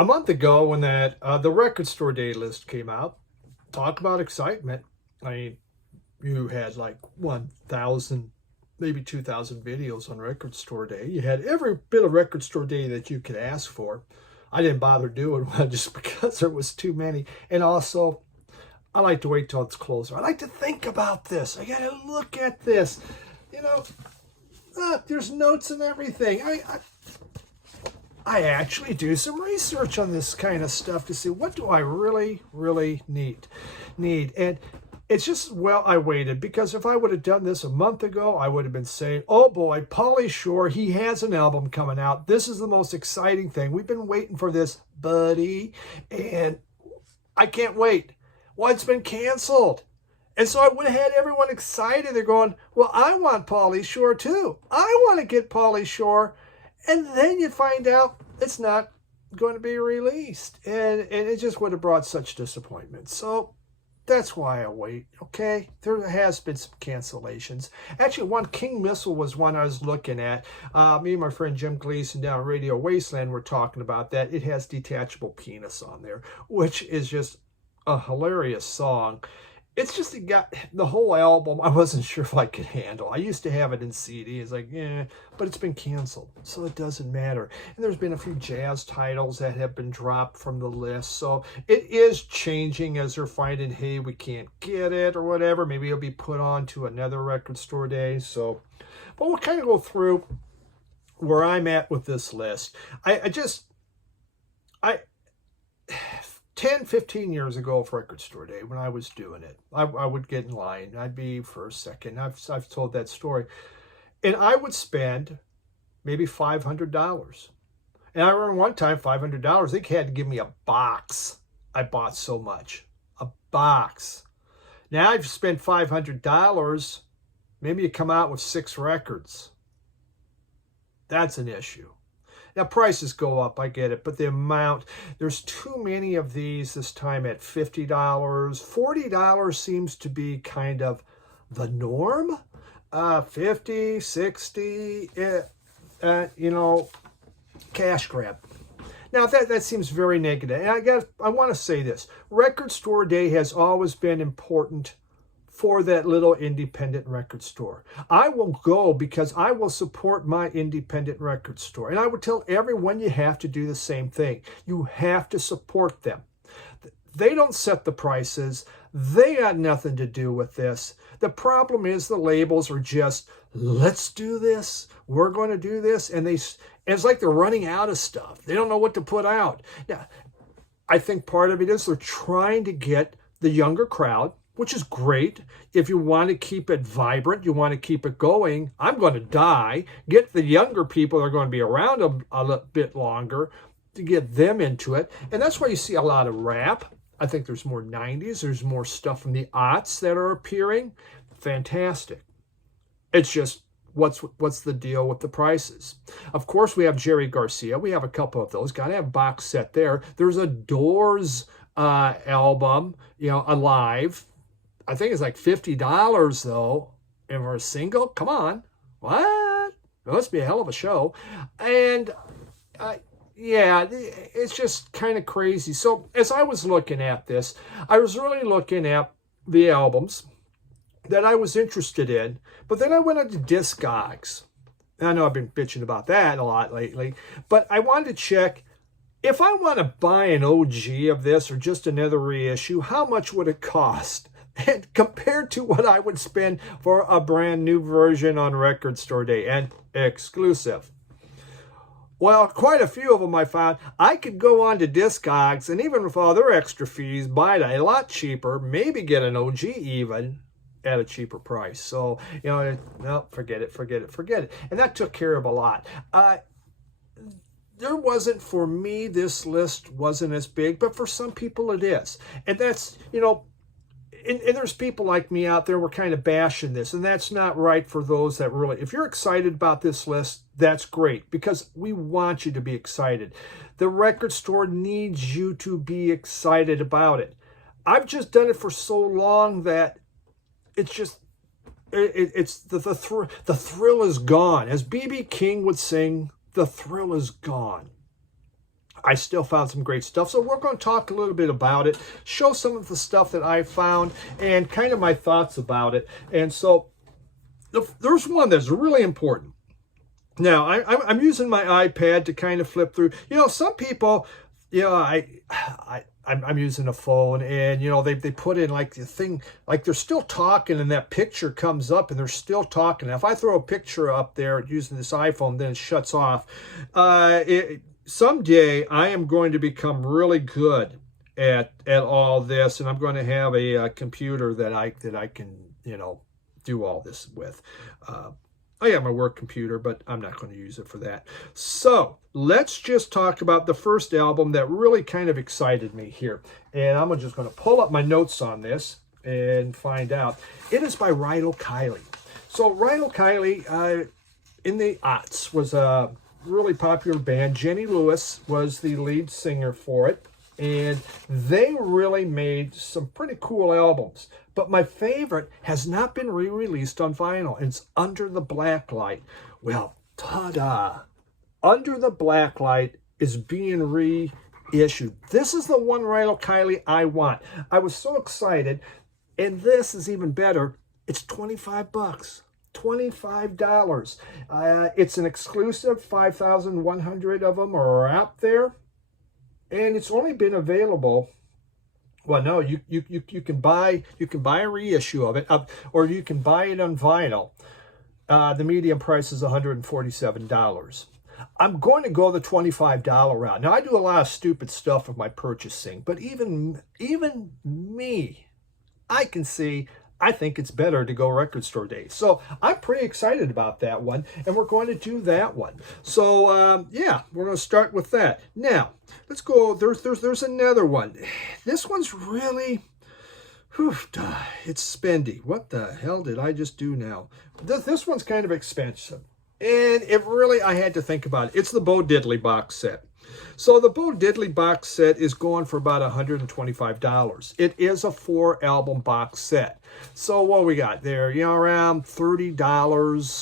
a month ago when that the record store day list came out, talk about excitement. I mean, you had like 1,000, maybe 2,000 videos on record store day. You had every bit of record store day that you could ask for. I didn't bother doing one just because there was too many. And also, I like to wait till it's closer. I like to think about this. I got to look at this. You know, there's notes and everything. I actually do some research on this kind of stuff to see what do I really, really need. And it's just, well, I waited because if I would have done this a month ago, I would have been saying, oh boy, Pauly Shore, he has an album coming out. This is the most exciting thing. We've been waiting for this, buddy. And I can't wait. Well, it's been canceled. And so I would have had everyone excited. They're going, well, I want Pauly Shore too. I want to get Pauly Shore. And then you find out it's not going to be released. And it just would have brought such disappointment. So that's why I wait, okay? There has been some cancellations. Actually, one, King Missile was one I was looking at. Me and my friend Jim Gleason down at Radio Wasteland were talking about that. It has Detachable Penis on there, which is just a hilarious song. It's just got the whole album. I wasn't sure if I could handle. I used to have it in CD. It's like, yeah, but it's been canceled, so it doesn't matter. And there's been a few jazz titles that have been dropped from the list. So it is changing as they're finding, hey, we can't get it or whatever. Maybe it'll be put on to another record store day. So, but we'll kind of go through where I'm at with this list. I 10, 15 years ago for Record Store Day, when I was doing it, I would get in line. I'd be first, second. I've told that story. And I would spend maybe $500. And I remember one time, $500, they had to give me a box. I bought so much. A box. Now I've spent $500. Maybe you come out with 6 records. That's an issue. Now, prices go up, I get it, but the amount, there's too many of these this time at $50. $40 seems to be kind of the norm. 50, 60, cash grab. Now, that seems very negative. And I want to say this. Record Store Day has always been important for that little independent record store. I will go because I will support my independent record store. And I would tell everyone you have to do the same thing. You have to support them. They don't set the prices. They got nothing to do with this. The problem is the labels are just, let's do this. We're going to do this. And it's like they're running out of stuff. They don't know what to put out. Now, I think part of it is they're trying to get the younger crowd, which is great. If you want to keep it vibrant, you want to keep it going, I'm going to die. Get the younger people that are going to be around a little bit longer to get them into it. And that's why you see a lot of rap. I think there's more 90s. There's more stuff from the aughts that are appearing. Fantastic. It's just, what's the deal with the prices? Of course, we have Jerry Garcia. We have a couple of those. Got to have a box set there. There's a Doors album, Alive. I think it's like $50 though, and for a single. Come on, what? It must be a hell of a show. And yeah, it's just kind of crazy. So as I was looking at this, I was really looking at the albums that I was interested in, but then I went on to Discogs. And I know I've been bitching about that a lot lately, but I wanted to check if I want to buy an OG of this or just another reissue, how much would it cost? And compared to what I would spend for a brand new version on Record Store Day and exclusive. Well, quite a few of them I found. I could go on to Discogs and even with all their extra fees, buy it a lot cheaper, maybe get an OG even at a cheaper price. So, no, forget it. And that took care of a lot. There wasn't, for me, this list wasn't as big, but for some people it is. And that's, and there's people like me out there, we're kind of bashing this, and that's not right for those that really, if you're excited about this list, that's great, because we want you to be excited. The record store needs you to be excited about it. I've just done it for so long that it's just, the thrill is gone. As B.B. King would sing, the thrill is gone. I still found some great stuff. So we're going to talk a little bit about it, show some of the stuff that I found, and kind of my thoughts about it. And so there's one that's really important. Now, I'm using my iPad to kind of flip through. You know, some people, you know, I'm using a phone, and, you know, they put in like the thing, like they're still talking, and that picture comes up, and they're still talking. Now, if I throw a picture up there using this iPhone, then it shuts off. Someday, I am going to become really good at all this, and I'm going to have a computer that I can, you know, do all this with. I have my work computer, but I'm not going to use it for that. So let's just talk about the first album that really kind of excited me here. And I'm just going to pull up my notes on this and find out. It is by Rydell Kiley. So Rydell Kiley, in the aughts, was a really popular band. Jenny Lewis was the lead singer for it. And they really made some pretty cool albums. But my favorite has not been re-released on vinyl. It's Under the Black Light. Well, ta-da! Under the Black Light is being reissued. This is the one Rydell Kiley I want. I was so excited. And this is even better. It's $25. $25. It's an exclusive. 5,100 of them are out there. And it's only been available. Well, no, you can buy a reissue of it, or you can buy it on vinyl. The medium price is $147. I'm going to go the $25 route. Now, I do a lot of stupid stuff with my purchasing, but even me, I can see. I think it's better to go record store day. So I'm pretty excited about that one, and we're going to do that one. So yeah, we're going to start with that. Now, let's go. There's another one. This one's really, it's spendy. What the hell did I just do now? This one's kind of expensive, and it really, I had to think about it. It's the Bo Diddley box set. So the Bo Diddley box set is going for about $125. It is a 4-album box set. So what we got there, you know, around $30,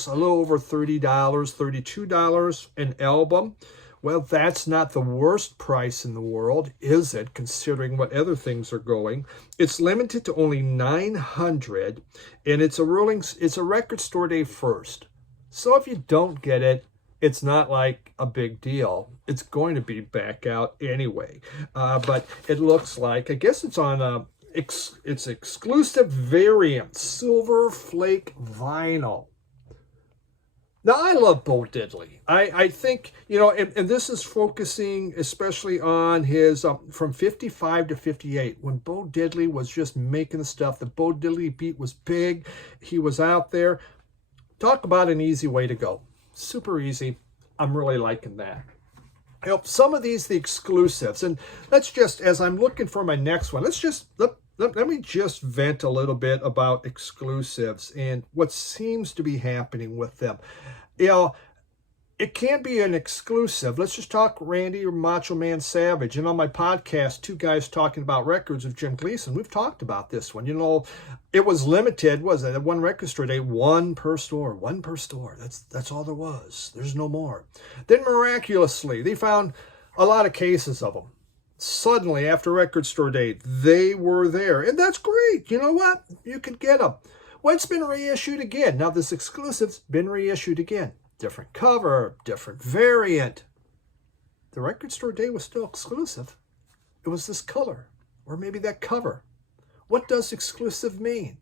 a little over $30, $32 an album. Well, that's not the worst price in the world, is it, considering what other things are going? It's limited to only 900, and it's a record store day first. So if you don't get it, it's not like a big deal. It's going to be back out anyway. But it looks like, I guess it's on it's exclusive variant, Silver Flake vinyl. Now, I love Bo Diddley. I think, you know, and this is focusing especially on his, from 55 to 58, when Bo Diddley was just making the stuff. The Bo Diddley beat was big. He was out there. Talk about an easy way to go. Super easy. I'm really liking that. I hope some of these, the exclusives, and let's just, as I'm looking for my next one, let's just, let me just vent a little bit about exclusives and what seems to be happening with them. You know, it can be an exclusive. Let's just talk Randy or Macho Man Savage. And on my podcast, Two Guys Talking About Records of Jim Gleason, we've talked about this one. You know, it was limited, was it? At one record store day, one per store. That's all there was. There's no more. Then miraculously, they found a lot of cases of them. Suddenly, after record store day, they were there. And that's great. You know what? You could get them. Well, it's been reissued again. Now, this exclusive's been reissued again. Different cover, different variant. The record store day was still exclusive. It was this color, or maybe that cover. What does exclusive mean?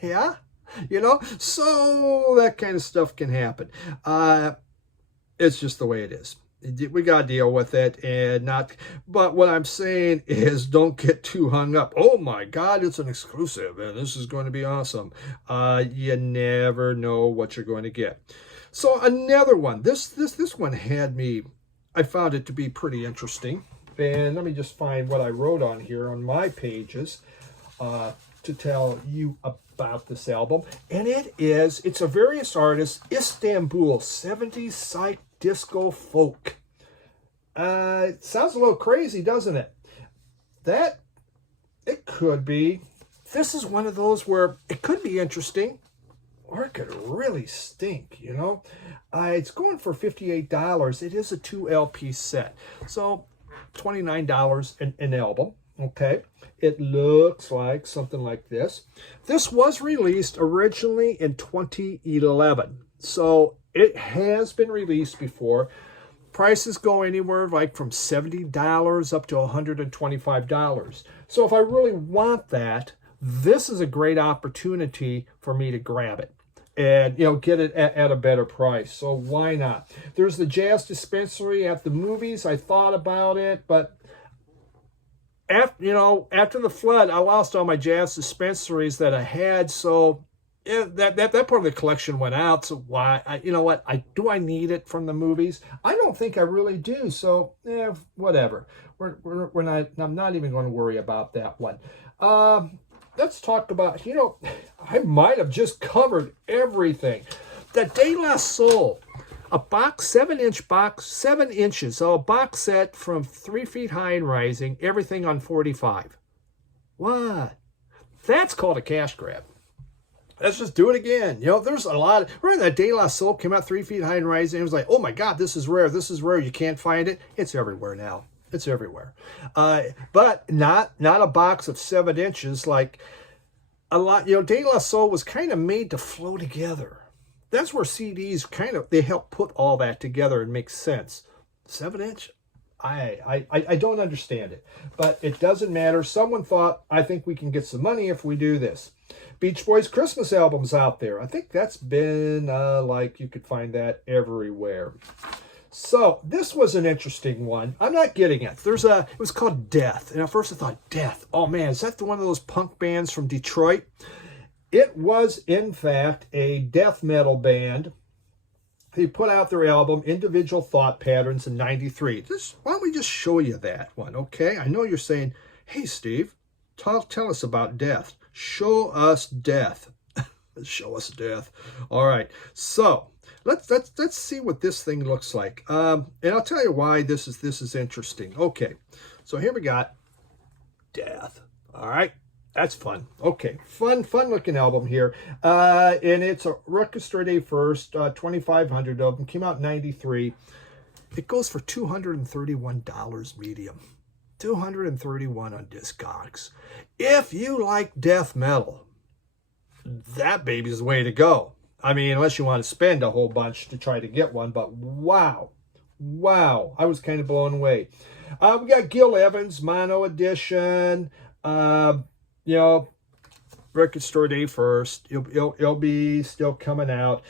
Yeah? You know? So that kind of stuff can happen. It's just the way it is. We got to deal with it and not, but what I'm saying is don't get too hung up. Oh my God, it's an exclusive and this is going to be awesome. You never know what you're going to get. So another one, this one had me, I found it to be pretty interesting. And let me just find what I wrote on here on my pages to tell you about this album. And it's a various artists, Istanbul, 70s psych disco folk. It sounds a little crazy, doesn't it? It could be. This is one of those where it could be interesting, or it could really stink, you know. It's going for $58. It is a 2 LP set, so $29 an album. Okay, it looks like something like this. This was released originally in 2011, so it has been released before. Prices go anywhere like from $70 up to $125. So if I really want that, this is a great opportunity for me to grab it and, you know, get it at a better price. So why not? There's the Jazz Dispensary at the movies. I thought about it, but after the flood, I lost all my Jazz Dispensaries that I had. So yeah, that part of the collection went out. So why? You know what? Do I need it from the movies? I don't think I really do. So yeah, whatever. We're not. I'm not even going to worry about that one. Let's talk about. You know, I might have just covered everything. The De La Soul, a box, 7-inch box, 7 inches. So a box set from 3 feet high and rising. Everything on 45. What? That's called a cash grab. Let's just do it again. You know, there's a lot. Remember that De La Soul came out 3 feet high and rising? It was like, oh my God, this is rare. This is rare. You can't find it. It's everywhere now. It's everywhere. But not a box of 7 inches like a lot. You know, De La Soul was kind of made to flow together. That's where CDs they help put all that together and make sense. 7-inch? I don't understand it. But it doesn't matter. Someone thought, I think we can get some money if we do this. Beach Boys Christmas albums out there. I think that's been like you could find that everywhere. So this was an interesting one. I'm not getting it. It was called Death. And at first I thought, Death. Oh man, is that one of those punk bands from Detroit? It was in fact a death metal band. They put out their album Individual Thought Patterns in '93. Why don't we just show you that one, okay? I know you're saying, hey Steve, tell us about Death. Show us Death. Show us Death. All right. So let's see what this thing looks like. And I'll tell you why this is interesting. Okay. So here we got Death. All right. That's fun. Okay. Fun looking album here. And it's a Record Store Day First, 2,500 of them. Came out in '93. It goes for $231 medium. $231 on Discogs. If you like death metal, that baby's the way to go. I mean, unless you want to spend a whole bunch to try to get one, but wow, I was kind of blown away. We got Gil Evans, Mono Edition, you know, Record Store Day First. It'll be still coming out.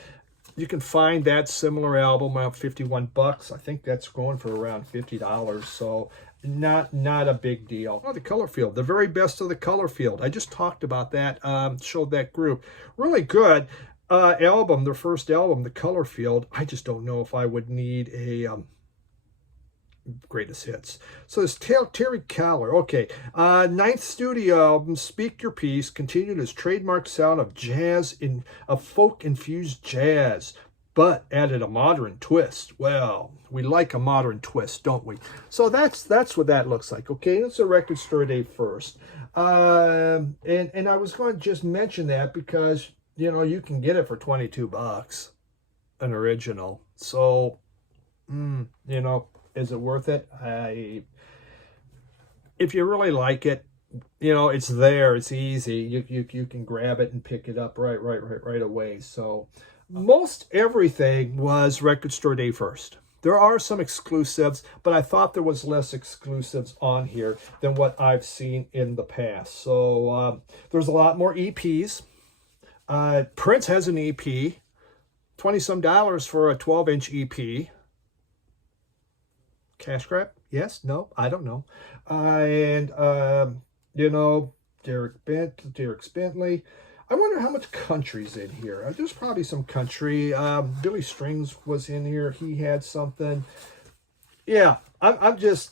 You can find that similar album around $51. I think that's going for around $50. So not a big deal. Oh, the Color Field, the very best of the Color Field. I just talked about that, showed that group. Really good album, their first album, the Color Field. I just don't know if I would need a greatest hits. So this Terry Callier. Okay, ninth studio album, Speak Your Piece, continued his trademark sound of folk-infused jazz, but added a modern twist. Well, we like a modern twist, don't we? So that's what that looks like. Okay, it's a Record Store Day First. And I was going to just mention that because, you know, you can get it for $22, an original. So, you know, is it worth it? If you really like it, you know, it's there. It's easy. You can grab it and pick it up right away. So most everything was Record Store Day First. There are some exclusives, but I thought there was less exclusives on here than what I've seen in the past. So there's a lot more EPs. Prince has an EP, $20-some for a 12-inch EP. Cash grab? Yes? No? I don't know. You know, Derek Bentley. I wonder how much country's in here. There's probably some country. Billy Strings was in here. He had something. Yeah, I'm just...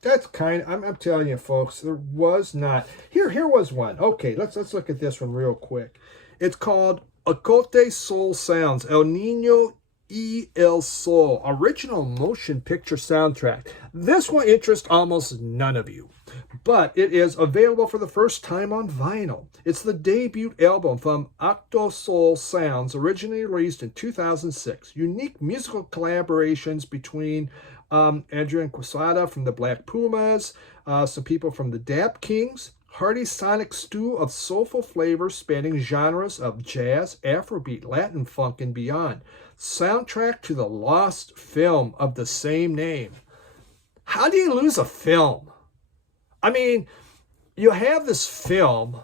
That's I'm telling you, folks, there was not. Here was one. Okay, let's look at this one real quick. It's called Ocote Soul Sounds, El Nino Y El Sol, original motion picture soundtrack. This will interest almost none of you, but it is available for the first time on vinyl. It's the debut album from Octo Soul Sounds, originally released in 2006. Unique musical collaborations between Adrian Quesada from the Black Pumas, some people from the Dap Kings, hearty sonic stew of soulful flavors spanning genres of jazz, Afrobeat, Latin funk, and beyond. Soundtrack to the lost film of the same name. How do you lose a film? I mean, you have this film,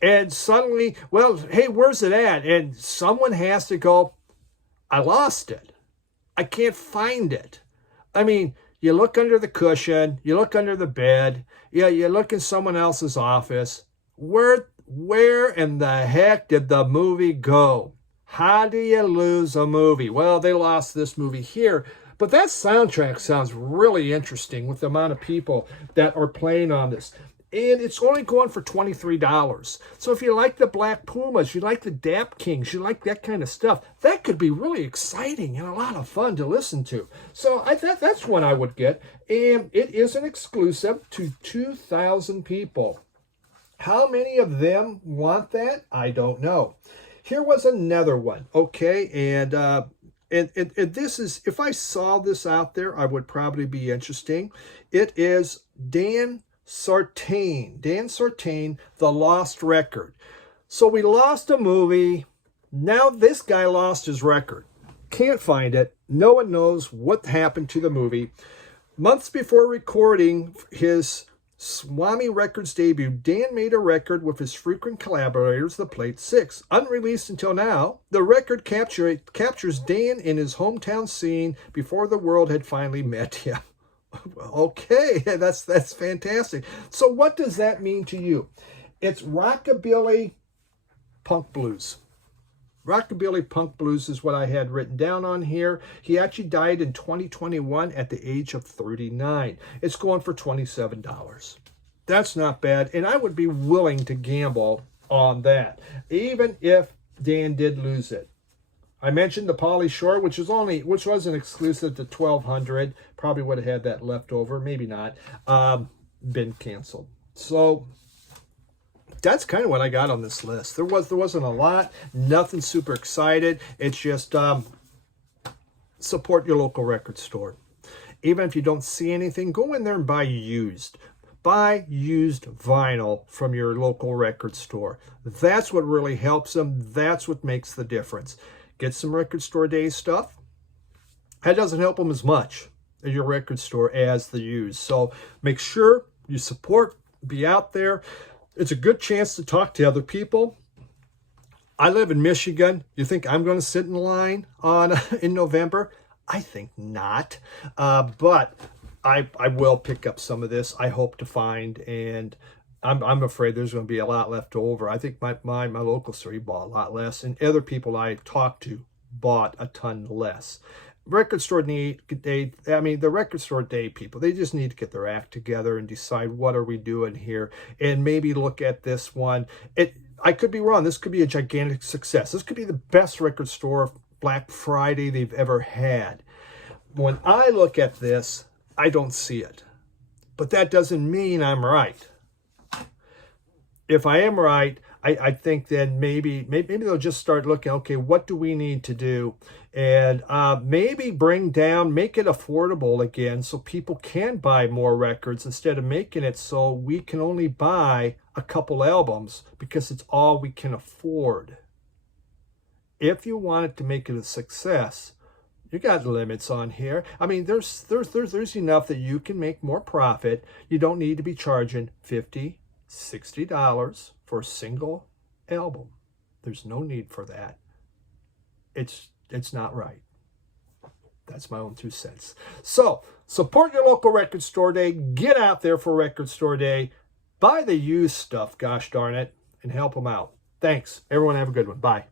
and suddenly, well, hey, where's it at? And someone has to go, I lost it. I can't find it. I mean, you look under the cushion, you look under the bed, yeah, you look in someone else's office. Where in the heck did the movie go? How do you lose a movie? Well, they lost this movie here, but that soundtrack sounds really interesting with the amount of people that are playing on this. And it's only going for $23. So if you like the Black Pumas, you like the Dap Kings, you like that kind of stuff, that could be really exciting and a lot of fun to listen to. So that's one I would get. And it is an exclusive to 2,000 people. How many of them want that? I don't know. Here was another one, okay? And this is, if I saw this out there, I would probably be interesting. It is Dan Sartain, The Lost Record. So we lost a movie. Now this guy lost his record. Can't find it. No one knows what happened to the movie. Months before recording his Swami Records debut, Dan made a record with his frequent collaborators, the Plate Six. Unreleased until now, the record captures Dan in his hometown scene before the world had finally met him. Okay, that's fantastic. So what does that mean to you? It's rockabilly punk blues. Rockabilly punk blues is what I had written down on here. He actually died in 2021 at the age of 39. It's going for $27. That's not bad, and I would be willing to gamble on that, even if Dan did lose it. I mentioned the Pauly Shore, which was an exclusive to 1,200. Probably would have had that left over, maybe not. Been canceled. So that's kind of what I got on this list. There wasn't a lot, nothing super excited. It's just support your local record store. Even if you don't see anything, go in there and buy used. Buy used vinyl from your local record store. That's what really helps them. That's what makes the difference. Get some record store day stuff. That doesn't help them as much at your record store as the used. So make sure you support, be out there. It's a good chance to talk to other people. I live in Michigan. You think I'm going to sit in line in November? I think not. But I will pick up some of this. I hope to find, and I'm afraid there's going to be a lot left over. I think my local store bought a lot less, and other people I talked to bought a ton less. Record store the record store day people, they just need to get their act together and decide what are we doing here, and maybe look at this one. I could be wrong. This could be a gigantic success. This could be the best record store Black Friday they've ever had. When I look at this, I don't see it. But that doesn't mean I'm right. If I am right, I think then maybe they'll just start looking, okay, what do we need to do? And maybe make it affordable again so people can buy more records instead of making it so we can only buy a couple albums because it's all we can afford. If you wanted to make it a success, you got limits on here. I mean, there's enough that you can make more profit. You don't need to be charging $50, $60 for a single album. There's no need for that. It's not right. That's my own 2 cents. So support your local record store day. Get out there for record store day. Buy the used stuff, gosh darn it, and help them out. Thanks. Everyone have a good one. Bye.